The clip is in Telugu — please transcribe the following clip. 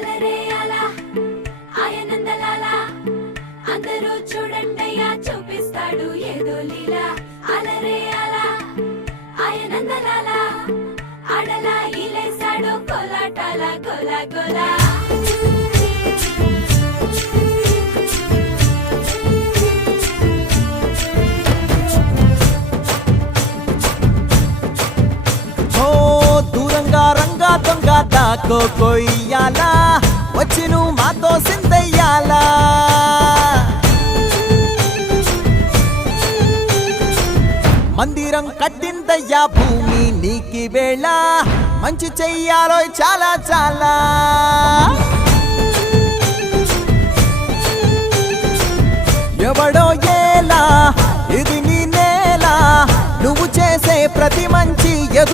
అలరే అలా ఆయనందలాల అందరూ చూడండయ్యా చూపిస్తాడు ఏదో లీలా అలరే అలా ఆయనందలాల ఆడలా ఇలేసాడు కోలాటాల గోలా గోలా రంగా దొంగ దాకో కొయ్యాలా వచ్చి నువ్వు మాతో సిందయ్యాలా మందిరం కట్టిందయ్యా భూమి నీకి వేళ మంచి చెయ్యాలో చాలా చాలా ఎవడో ఏలా